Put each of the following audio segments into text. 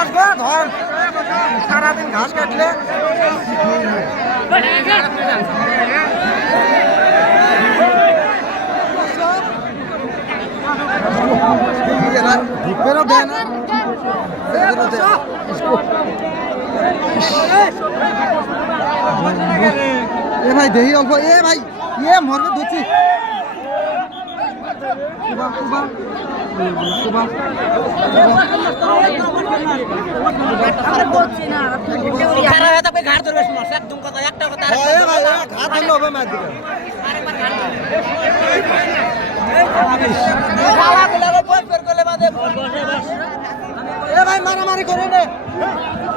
আসবো ধর সারাদিন ঘাস কাটলে এ ভাই দেহি অল্প এ ভাই এ মরবে ধরছি ভাই মারামারি করে নে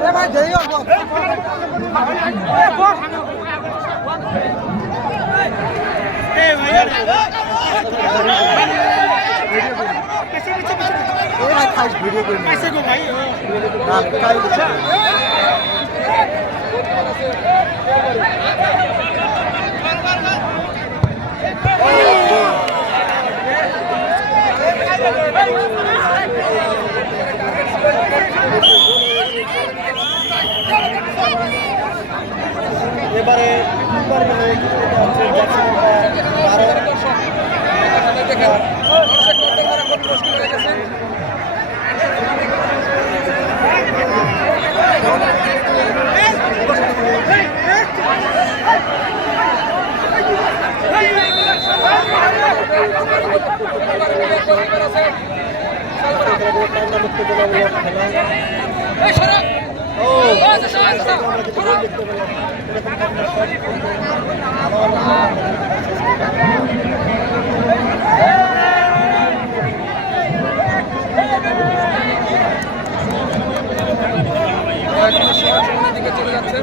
এ ভাই দেহি অল্প ভিডিও করে ভাই এবারে দিকে চলে যাচ্ছে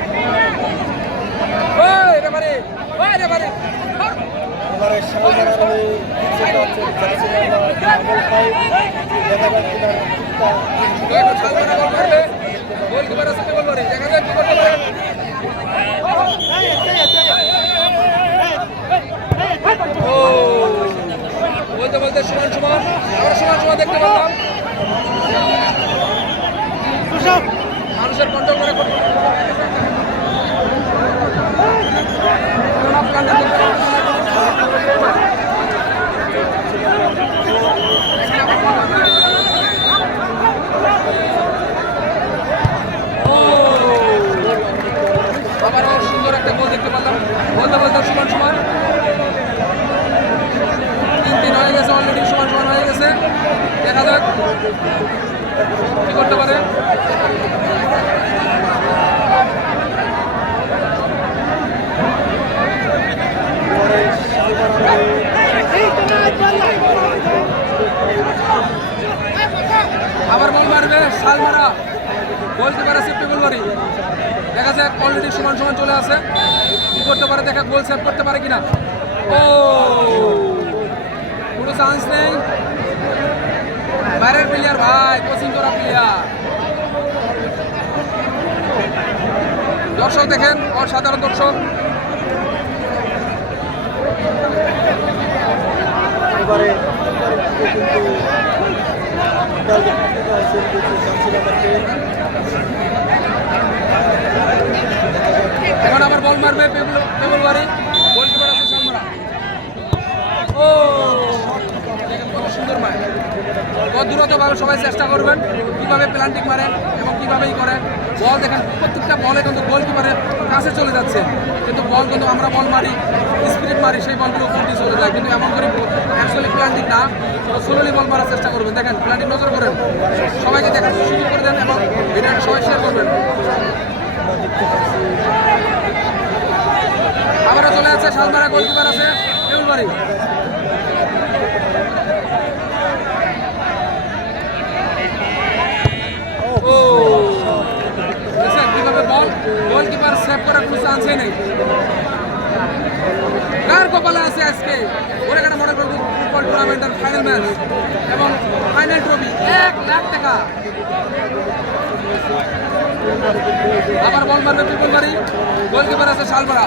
বলতে বলতে সমান সমান আমরা সমান সমান দেখতে পেলাম মানুষের কন্ট্রোল করে আবারও সুন্দর একটা গোল দেখতে পেলাম বলতে বলতে সমান সমান 3-3 হয়ে গেছে অলরেডি সমান সমান হয়ে গেছে দেখা যাক কি করতে পারে আবার বল মারবে শালমারা গোলকিপার আছে পেগলবাড়ি দেখা যাক অলরেডি সমান সমান চলে আসে কি করতে পারে দেখা গোল সেভ করতে পারে কিনা ও কোনো চান্স নেই বাইরের প্লেয়ার ভাই কোচিং করা প্লেয়ার দর্শক দেখেন অসাধারণ দর্শক এবারে এখন আবার বল মারবে পেগলবাড়ি গোলকিপার আছে শালমারা ও দেখেন কত সুন্দর মার কত দূরত্বভাবে সবাই চেষ্টা করবেন কীভাবে প্ল্যান্টিং মারেন এবং কীভাবেই করেন বল দেখেন প্রত্যেকটা বলে কিন্তু গোলকিপারের কাছে চলে যাচ্ছে কিন্তু বল কিন্তু আমরা বল মারি স্পিড মারি সেই বলগুলো উপর দিয়ে চলে যায় কিন্তু এমন করে অ্যাকচুয়ালি প্ল্যান্টিং না স্লোলি বল মারার চেষ্টা করবেন দেখেন প্ল্যান্টিং নজর করেন সবাইকে দেখার সুযোগ করে দেন এবং ভিডিওটা সবাই শেয়ার করবেন আবারও চলে যাচ্ছে শালমারা গোলকিপার আছে পেগলবাড়ি ও দেখেন কিভাবে বল গোলকিপার সেভ করার কোনো চান্সই নেই কার কপালে আছে আজকে ওরেকাটা মডেল ফুটবল টুর্নামেন্টের ফাইনাল ম্যাচ এবং ফাইনাল ট্রফি 1 লাখ টাকা আবার বল মারবে পেগলবাড়ি গোলকিপার আছে শালমারা